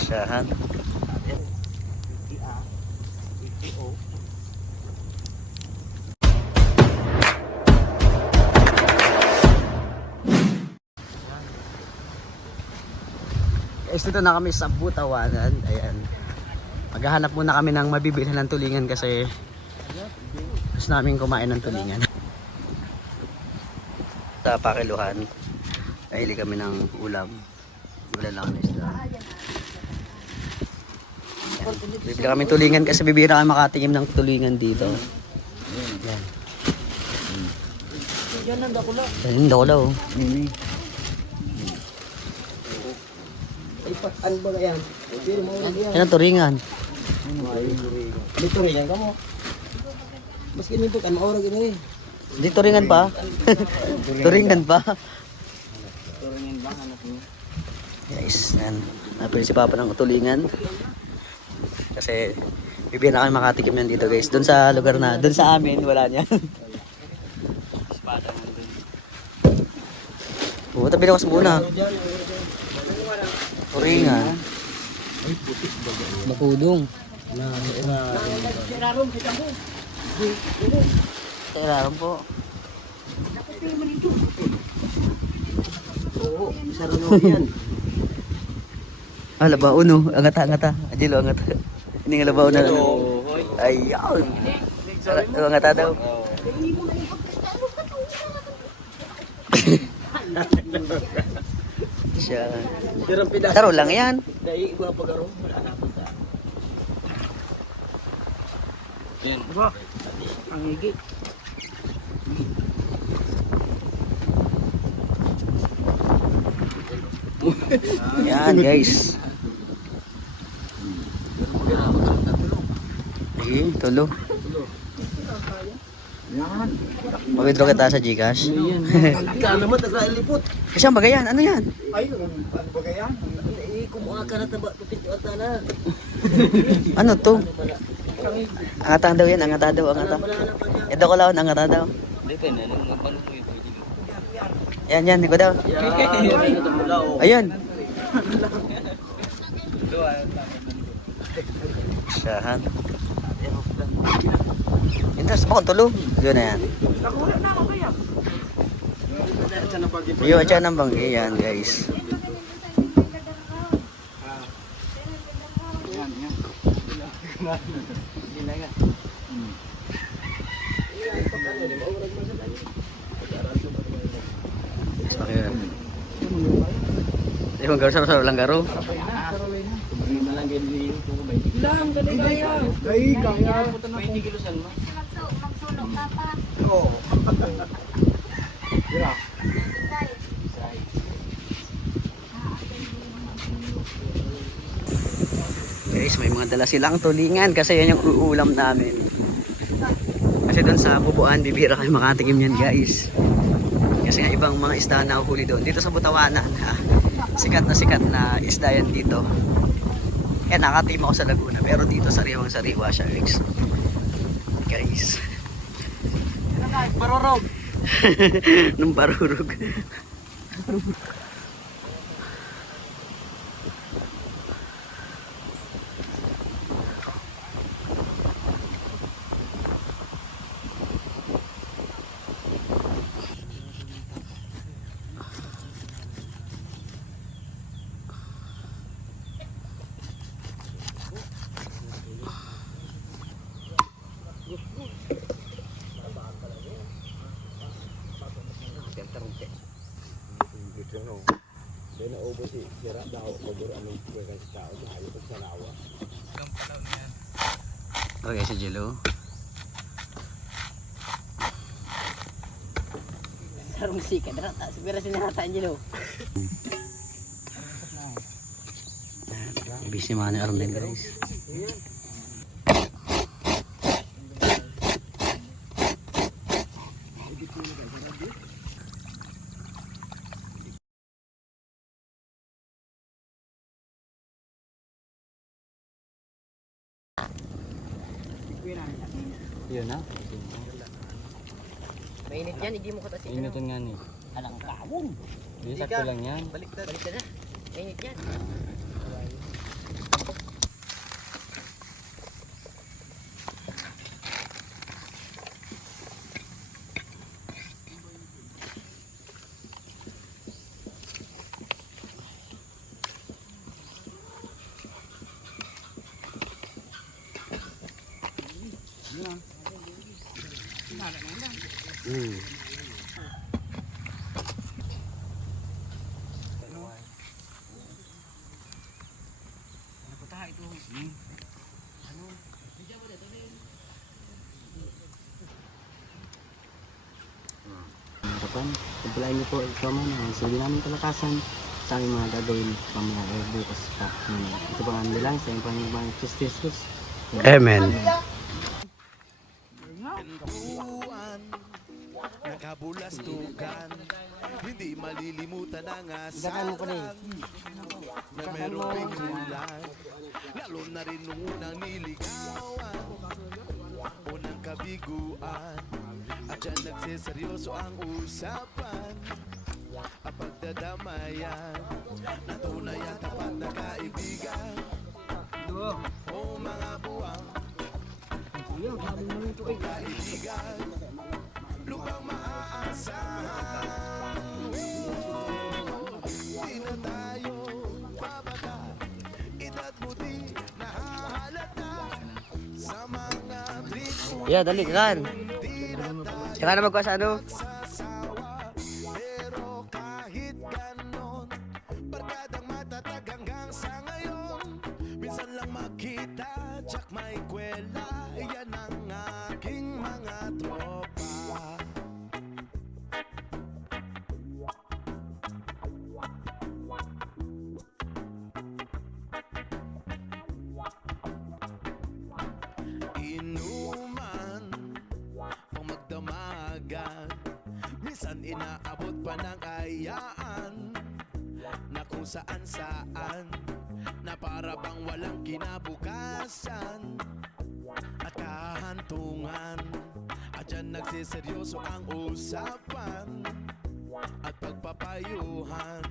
Siyahan. Guys, dito na kami sa Butawanan. Ayan. Maghahanap muna kami ng mabibilhan ng tulingan kasi gusto namin kumain ng tulingan. Sa Pakiluhan, nahili kami ng ulam. Wala lang ng isda. Bibili kami tulingan kasi bibira kami makatingin ng tulingan dito. Ayan. Yan ang dakula. Yan ang dakula oh. Ano ba yan? Yan ang turingan. May turingan ka mo. Maski nito kan maorag ini. Hindi turingan pa. Turingan pa. Turingan ba anak mo? Guys, yan. Napili si Papa ng tulingan. Kasi bibira kami makatikim yan dito guys. Doon sa lugar na, doon sa amin wala niyan. Espada mo dun. Puta, bilakas muna. Turingan. Ay putik ba? Makudong. Sirarom kita mo. Tiraram po. Oo, sarano yan. Ah, labao no. Angata. Ajilo angata. Ini nga labao na. Ayaw. Angata daw. Siya. Taro lang yan. Dai iba pagaro wala na punta. Yan. Ba? Ang higit. Yan guys. Sige, tulo. Yan. Mag-withdraw kita sa Gcash. Ika naman naglilipot. Kasi ang bagay yan, ano yan? Ay, ano ba yan? Kumuha ka na taba tutik ata na. Ano to? Angata daw yan, angata daw, angata. Ito ko laon, angata daw. Depende nang paano mo ito. Yan, iko daw. Ayun. Siyahan. Interest mo kung tulo. Yun na yan. Yun, dyan ang banggi yan guys. Sakyan. Yung garo sa langgaro. Lang, dali kaya. Ay, kaya. 20 kilosan mo. Magsunog ka pa. Oo. Dira. Guys, may mga dala silang tulingan kasi yan yung uulam namin. Kasi doon sa Bubuan, bibira kayo makatikim yan guys. Kasi nga ibang mga isda na huli doon. Dito sa Butawanan, sikat na isda yan dito. Kaya nakatim ako sa Laguna, pero dito sariwang sariwa siya guys. Parorog. Nung parurog. Dena obo si sira daw paguro among kuya sa tao ayo pag salawa. Okay, si Jello. Sarong sika na ta. Siguro sinahata Angelo. Busy mga ni Arlen guys. Yun na. Mainit yan, hindi mo katasin. Initin nga ni. Alang kawon. Hindi, sakto lang yan. Baliktad na. Init yan. Kapan, pagpulain niyo po ito man ang sabi namin kalakasan sa aming mga gagawin pamaya bukas pa. Ito po ang nilang sa iyong Panginoong Jesus. Amen. Nakabulastugan, hindi malilimutan ang Gagano ko rin. na merong pingulan, lalo na rin nung unang niligawan, unang kabiguan, at dyan nagseseryoso ang usapan, ang pagdadamayan, na tunay at tapat na kaibigan, o mga buwang, kaibigan, lubang maaasahan. Di na tayo bababa, edad mo di nahahalata sa mga triko. Yeah, dali kan. Tsaka na magkuha sa ano? Pero kahit ganon, barkadang matatag hanggang sa ngayon. Minsan lang makita, tsak may kwela, yan ang aking mga tropa. Inuman pang magdamagan, minsan inaabot pa ng ayaan, na kung saan saan, na para bang walang kinabukasan at kahantungan, at dyan nagsiseryoso ang usapan at pagpapayuhan,